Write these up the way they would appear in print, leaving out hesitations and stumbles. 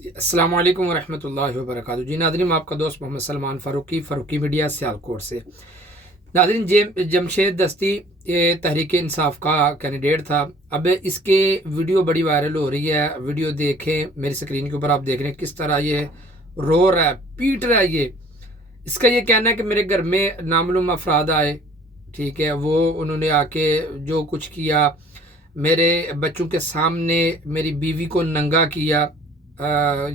السلام علیکم ورحمۃ اللہ وبرکاتہ۔ جی ناظرین، میں آپ کا دوست محمد سلمان فاروقی میڈیا سیالکوٹ سے۔ ناظرین، جمشید دستی یہ تحریک انصاف کا کینڈیڈیٹ تھا۔ اب اس کے ویڈیو بڑی وائرل ہو رہی ہے۔ ویڈیو دیکھیں، میری سکرین کے اوپر آپ دیکھ رہے ہیں کس طرح یہ رو رہا ہے، پیٹ رہا ہے۔ اس کا یہ کہنا ہے کہ میرے گھر میں نامعلوم افراد آئے، ٹھیک ہے، وہ انہوں نے آ کے جو کچھ کیا، میرے بچوں کے سامنے میری بیوی کو ننگا کیا۔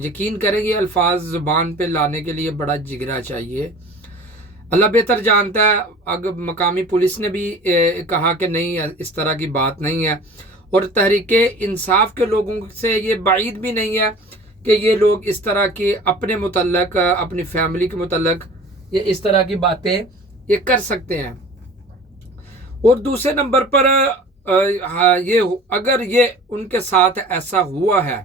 یقین کریں گے، الفاظ زبان پہ لانے کے لیے بڑا جگرا چاہیے۔ اللہ بہتر جانتا ہے۔ اگر مقامی پولیس نے بھی کہا کہ نہیں، اس طرح کی بات نہیں ہے، اور تحریک انصاف کے لوگوں سے یہ بعید بھی نہیں ہے کہ یہ لوگ اس طرح کی اپنے متعلق، اپنی فیملی کے متعلق یہ اس طرح کی باتیں یہ کر سکتے ہیں۔ اور دوسرے نمبر پر اگر یہ ان کے ساتھ ایسا ہوا ہے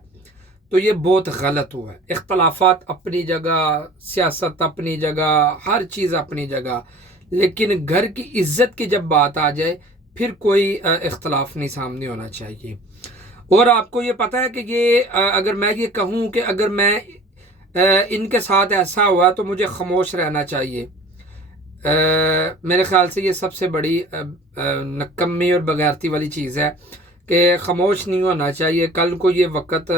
تو یہ بہت غلط ہوا ہے۔ اختلافات اپنی جگہ، سیاست اپنی جگہ، ہر چیز اپنی جگہ، لیکن گھر کی عزت کی جب بات آ جائے پھر کوئی اختلاف نہیں سامنے ہونا چاہیے۔ اور آپ کو یہ پتہ ہے کہ یہ اگر میں یہ کہوں کہ اگر میں ان کے ساتھ ایسا ہوا تو مجھے خاموش رہنا چاہیے، میرے خیال سے یہ سب سے بڑی نکمی اور بغیرتی والی چیز ہے کہ خاموش نہیں ہونا چاہیے۔ کل کو یہ وقت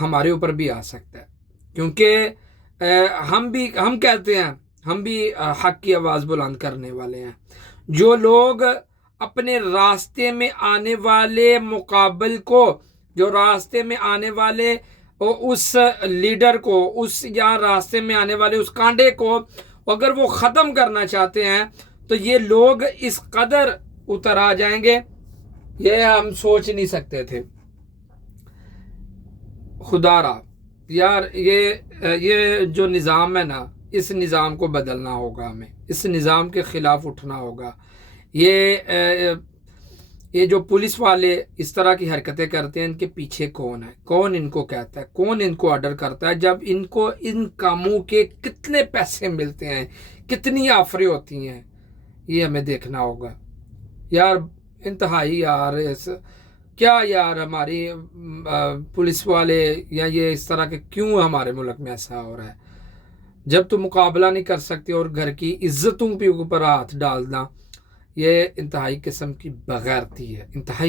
ہمارے اوپر بھی آ سکتا ہے، کیونکہ ہم کہتے ہیں، ہم بھی حق کی آواز بلند کرنے والے ہیں۔ جو لوگ اپنے راستے میں آنے والے مقابل کو، جو راستے میں آنے والے اس لیڈر کو، اس یا راستے میں آنے والے اس کانڈے کو اگر وہ ختم کرنا چاہتے ہیں تو یہ لوگ اس قدر اتر آ جائیں گے، یہ ہم سوچ نہیں سکتے تھے۔ خدا را یار، یہ جو نظام ہے نا، اس نظام کو بدلنا ہوگا، ہمیں اس نظام کے خلاف اٹھنا ہوگا۔ یہ جو پولیس والے اس طرح کی حرکتیں کرتے ہیں، ان کے پیچھے کون ہے؟ کون ان کو کہتا ہے؟ کون ان کو آرڈر کرتا ہے؟ جب ان کو ان کاموں کے کتنے پیسے ملتے ہیں، کتنی آفریں ہوتی ہیں، یہ ہمیں دیکھنا ہوگا یار۔ انتہائی یار، کیا یار، ہماری پولیس والے یا یہ اس طرح کے کیوں ہمارے ملک میں ایسا ہو رہا ہے؟ جب تو مقابلہ نہیں کر سکتے اور گھر کی عزتوں کے اوپر ہاتھ ڈالنا، یہ انتہائی قسم کی بغیرتی ہے، انتہائی